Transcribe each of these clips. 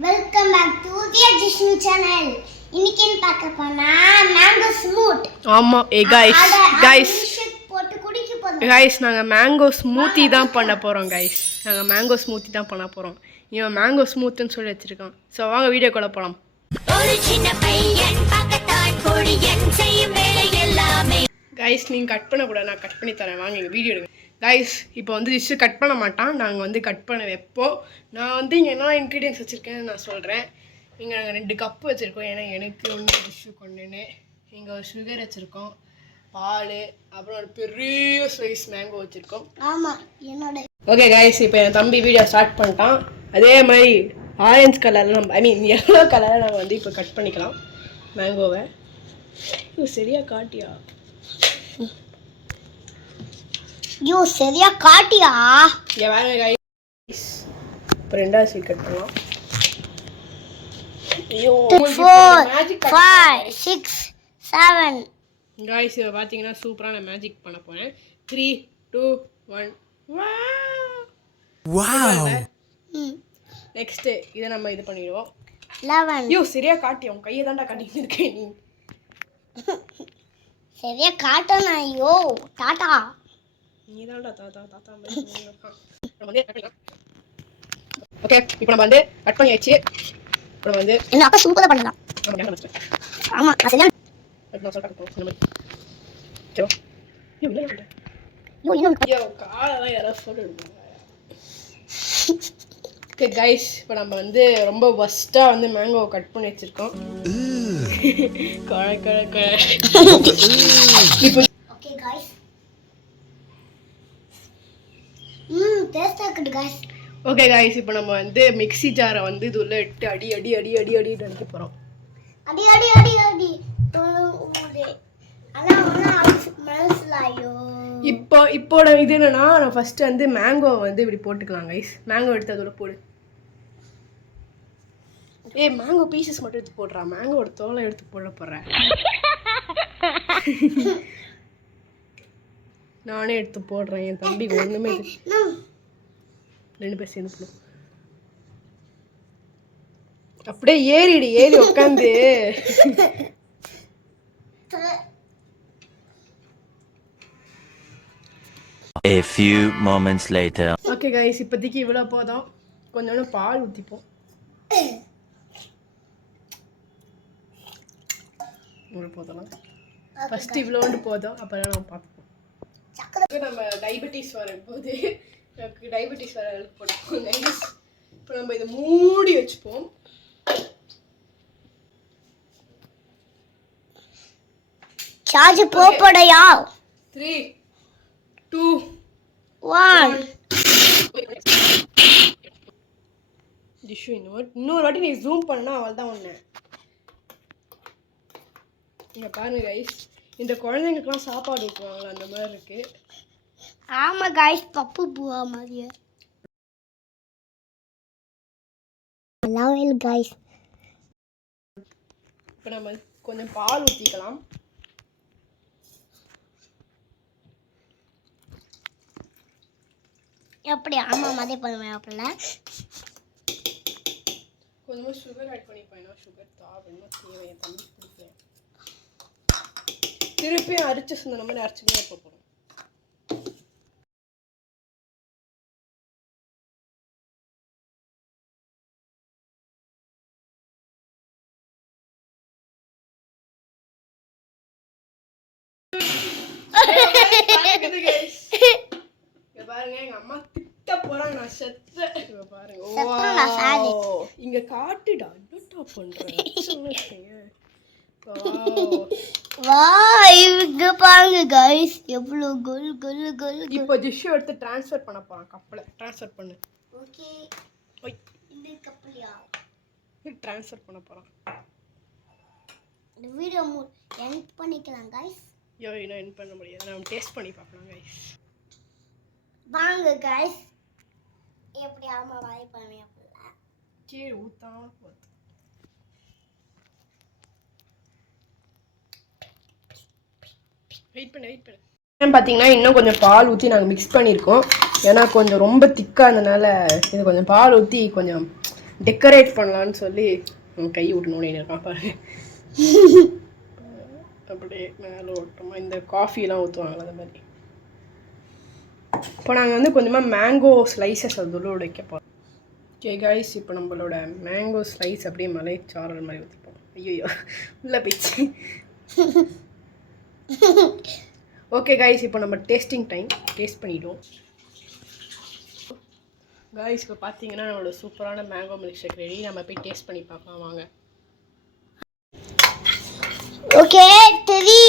Welcome back to the Jishnu channel. இன்னைக்கு என்ன பார்க்க போனா மேங்கோ ஸ்மூத். ஆமா गाइस போட்டு குடிக்க போறோம். गाइस நாங்க மேங்கோ ஸ்மூத்தி தான் பண்ண போறோம் गाइस. நாங்க மேங்கோ ஸ்மூத்தி தான் பண்ண போறோம். இவன் மேங்கோ ஸ்மூத்னு சொல்லி வச்சிருக்கான். சோ வாங்க வீடியோக்குள்ள போலாம். ஒரு சின்ன பையன் பக்கத்தான் கொடியன் செய்யும் வேலை எல்லாமே. गाइस நீங்க கட் பண்ண கூட நான் கட் பண்ணி தரேன். வாங்க இந்த வீடியோ எடுங்க. गाइस இப்போ வந்து டிஷ் கட் பண்ண மாட்டான். நாங்க வந்து கட் பண்ண வைப்போம். நான் வந்து இங்க என்ன இன்கிரிடியன்ட்ஸ் வச்சிருக்கேன்னு நான் சொல்றேன். இங்க நாங்க 2 கப் வச்சிருக்கோம். ஏன்னா எனக்கு ஒன்று டிஷ்ஷு கொண்டுன்னு இங்க ஒரு சுகர் வச்சிருக்கோம், பால், அப்புறம் ஒரு பெரிய ஸ்லைஸ் மேங்கோ வச்சிருக்கோம். ஆமா என்னோட. ஓகே गाइस இப்போ என் தம்பி வீடியோ ஸ்டார்ட் பண்ணிட்டான். அதே மாதிரி ஆரஞ்சு கலர்ல நம்ம yellow கலர்ல நம்ம வந்து இப்போ கட் பண்ணிக்கலாம் மேங்கோவை. இது சரியா காட்டியா? யோ சரியா காட்டியா? இங்க வாங்க गाइस இப்போ ரெண்டாவது ஸ்வீட் கட் பண்ணலாம். ஐயோ 4 5 6 7 गाइस இப்போ பாத்தீங்கன்னா சூப்பரான மேஜிக் பண்ண போறேன். 3 2 1 வாவ். நெக்ஸ்ட் இத நம்ம இது பண்ணிடுவோம். 11 ஐயோ சரியா காட்டி உன் கையை தான்டா காட்டிட்டு இருக்கே நீ. சரியா காட்டனா? ஐயோ டாடா நீ தான்டா தாத்தா மாதிரி நம்ம வந்து கட் பண்ணலாம். ஓகே இப்போ நம்ம வந்து கட் பண்ணியாச்சு. இப்போ நம்ம வந்து என்ன அப்பா சூப்பரா பண்ணலாம். நம்ம கேமரா வச்சு ஆமா நான் சரியா நான் சொல்றேன் நம்ம சோ யோ இல்ல யோ இன்னும் யோ காலெல்லாம் யாரோ போட்டோ எடுப்பாங்க. ஓகே गाइस இப்போ நம்ம வந்து ரொம்ப வஸ்டா வந்து மேங்கோ கட் பண்ணி வச்சிருக்கோம். கர இப்போ ஓகே गाइस டேஸ்டா இருக்கு गाइस. ஓகே गाइस இப்போ நம்ம வந்து மிக்ஸி ஜாரை வந்து இது உள்ள இட்டு அடி அடிக்க போறோம். அடி ஓடே அண்ணா மனசுலாயோ. இப்போட இது என்னன்னா நான் ஃபர்ஸ்ட் வந்து மேங்கோ வந்து இப்படி போட்டுக்கலாம் गाइस. மேங்கோ எடுத்து அதோட போடு. ஏய் மேங்கோ பீசஸ் மட்டும் எடுத்து போடுறா. மேங்கோட தோலை எடுத்து போடுறேன். நானே எடுத்து போடுறேன். என் தம்பிக்கு ஒண்ணுமே ரெண்டு பேர் சேர்ந்து போடும். அப்படியே ஏறி உட்காந்து A few moments later. Okay guys இப்போதைக்கு இவ்வளோ போதும். கொஞ்சோண்டு பால் ஊற்றிப்போம். இவ்வளோ போதலாம். ஃபர்ஸ்ட் இவ்வளோண்டு போதும். அப்புறம் நம்ம பார்ப்போம். நம்ம டயபெட்டிஸ் வரும்போது எனக்கு டயபெட்டிஸ் வர ஹெல்ப் பண்ணுவோம் गाइस. இப்போ நம்ம இதை மூடி வச்சுப்போம். சார்ஜ் போடயா? 3 2 1 டிஷ் இன்னொரு வாட்டி நீ ஜூம் பண்ணா அவள் தான் ஒன்று. இங்கே பாருங்க गाइस இந்த குழந்தைங்களுக்குலாம் சாப்பாடு ஊற்றுவாங்களா அந்த மாதிரி இருக்கு. ஆமா गाइस பப்பு பூவா மாதிரியே லவ் गाइस. இப்போ நம்ம கொஞ்சம் பால் ஊற்றிக்கலாம். எப்படி? ஆமா அதே பண்ணுவேன். அப்பல கொஞ்சமாக சுகர் ஆட் பண்ணிப்பேன். சுகர் தாவணும் தேவை. என் தம்பி பிடிக்கும். திருப்பி அரிச்சு சொன்ன மாதிரி அரைச்சிக்கிட்டே போகிறோம். பாருங்க எங்க அம்மா திட்ட போறாங்க. நான் செத்தேன். இங்க பாருங்க. இங்க காட்டுடா என்னடா பண்றேன். வா இங்க பாருங்க गाइस எவ்வளவு கோல். இப்போ டிஷ் எடுத்து ட்ரான்ஸ்ஃபர் பண்ண போறேன். கப்ல ட்ரான்ஸ்ஃபர் பண்ணு. ஓகே ஓய் இந்த கப்லயா ட்ரான்ஸ்ஃபர் பண்ண போறேன். இந்த வீடியோ எண்ட் பண்ணிக்கலாம் गाइस. யோ இன்னும் எண்ட் பண்ண முடியாது. நான் டேஸ்ட் பண்ணி பார்க்கலாம் गाइस. வாங்க गाइस எப்படி ஆமா வாய் பண்ணுங்க. கீழே ஊத்தாம போது. வெயிட் பண்ணு. பார்த்தீங்கன்னா இன்னும் கொஞ்சம் பால் ஊற்றி நாங்கள் மிக்ஸ் பண்ணியிருக்கோம். ஏன்னா கொஞ்சம் ரொம்ப திக்காக இருந்தனால இது கொஞ்சம் பால் ஊற்றி கொஞ்சம் டெக்கரேட் பண்ணலான்னு சொல்லி கை விட்டணும் இருக்கான் பாருங்க. அப்படியே மேலே ஓட்டமாக இந்த காஃபிலாம் ஊற்றுவாங்களே அந்த மாதிரி. இப்போ நாங்கள் வந்து கொஞ்சமாக மேங்கோ ஸ்லைசஸ் அது உடைக்க போகிறோம். ஓகே கைஸ், இப்போ நம்மளோட மேங்கோ ஸ்லைஸ் அப்படியே மலை சாரல் மாதிரி ஊற்றிப்போம். ஐயோ உள்ள போயிடுச்சு. ஓகே கைஸ், இப்போ நம்ம டேஸ்டிங் டைம். டேஸ்ட் பண்ணிவிடுவோம் கைஸ். இப்போ பார்த்தீங்கன்னா நம்மளோட சூப்பரான மேங்கோ மில்க் ஷேக் ரெடி. நம்ம போய் டேஸ்ட் பண்ணி பார்க்கலாம் வாங்க. ஓகே தெரி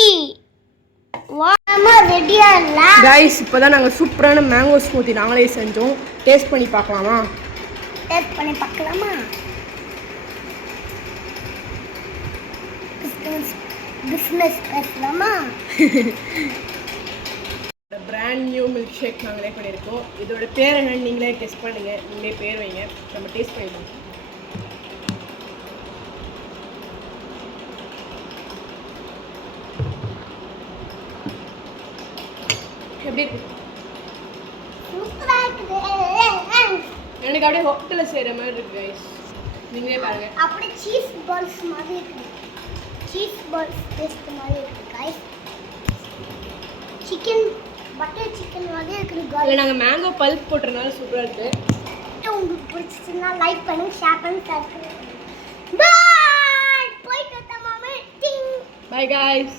வாமா ரெடியா இல்ல கைஸ், இப்போதான் நாங்கள் சூப்பரான மேங்கோ ஸ்மூத்தி நாங்களே செஞ்சோம். டேஸ்ட் பண்ணி பார்க்கலாமா? டேஸ்ட் பண்ணி பார்க்கலாமா? பிஸ்னஸ் பேசலாமா? பிராண்ட் நியூ மில்க் ஷேக் நாங்களே பண்ணியிருக்கோம். இதோட பேர் என்னன்னு நீங்களே டெஸ்ட் பண்ணுங்கள். நீங்களே பேர் வைங்க. நம்ம டேஸ்ட் பண்ணிடுவோம். எப்படி இருக்கு? சூப்பரா இருக்குது. எனக்கு அப்படியே ஹோட்டலில் செய்கிற மாதிரி இருக்கு கைஸ். நீங்களே பாருங்க. அப்படியே சீஸ் பால்ஸ் மாதிரி இருக்குது. சீஸ் பால்ஸ் டேஸ்ட் மாதிரி இருக்குது கைஸ். சிக்கன் பட்டர் சிக்கன் மாதிரி இருக்குது guys. அதில் நாங்கள் மேங்கோ பல்ப் போட்டுறதுனால சூப்பராக இருக்குது. உங்களுக்கு பிடிச்சிச்சுன்னா லைக் பண்ணுங்க, ஷேர் பண்ணுங்க, சப்ஸ்கிரைப் பண்ணுங்க. பை போய்ட்டு வரேன் மாமா. Bye guys.